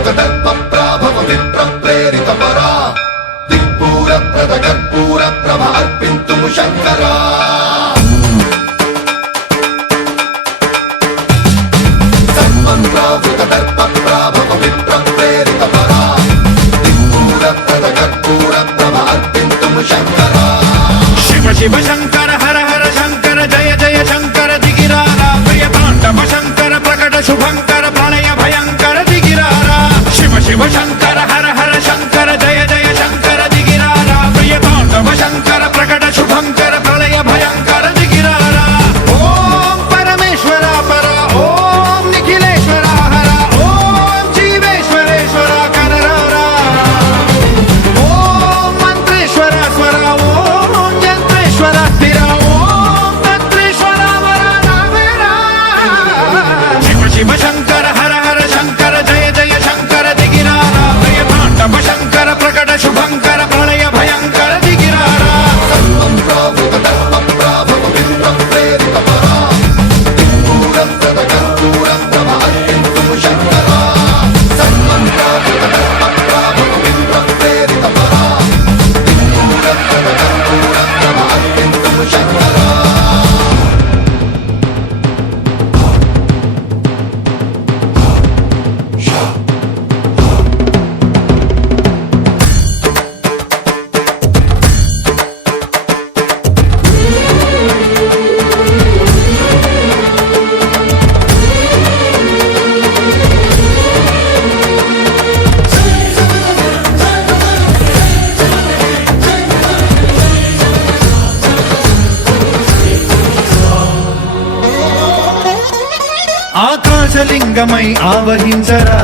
దర్పప్రాభవ విప్రప్రేరిత పరా దిక్పూర ప్రద కర్పూర ప్రభ అర్పింతుము శంకరా సన్మన్రావృత దర్పప్రాభవ విప్రప్రేరిత పరా దిక్పూర ప్రద కర్పూర ప్రభ అర్పింతుము శంకరా శివ శివ శంకర హర హర శంకర జయ జయ శంకర దిగిరారా ప్రియ తాండవ శంకర ప్రకట శుభంకర ప్రళయ భయంకర దిగిరారా శివ శివ శంకర హర హర శంకర జయ జయ శంకర దిగిరారా ప్రియ తాండవ శంకర ప్రకట శుభంకర ప్రళయ భయంకర దిగిరారా ఓం పరమేశ్వర పర ఓం నిఖిలేశ్వర హర ఓం జీవేశ్వరేశ్వర కరరారా ఓం మంత్రేశ్వర స్వర ఓం యంత్రేశ్వర స్థిర ఓం తంత్రేశ్వర వర నావేరా శివ శివ శంకర హర హర శంకర జయ జయ శంకర దిగిరారా ప్రియ తాండవ శంకర ప్రకట శుభంకర ప్రళయ భయంకర దిగిరారా సన్మన్రావృత దర్పప్రాభవ విప్రప్రేరిత పరా దిక్పూర ప్రద కర్పూర ప్రభ అర్పింతుము శంకరా సన్మన్రావృత దర్పప్రాభవ విప్రప్రేరిత పరా దిక్పూర ప్రద కర్పూర ప్రభ అర్పింతుము శంకరా ఆకాశలింగమై ఆవహించరా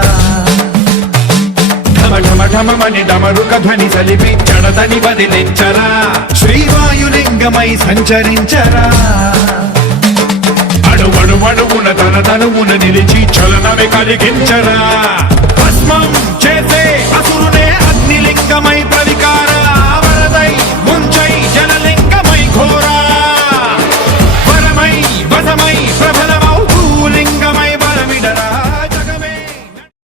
ఢమ ఢమ ఢమమని డమరుక ధ్వని సలిపి జడదని వదిలించరా శ్రీవాయులింగమై సంచరించరా అణువణువున తన తనువున నిలిచి చలనమే కలిగించరా భస్మం చేసే అసురు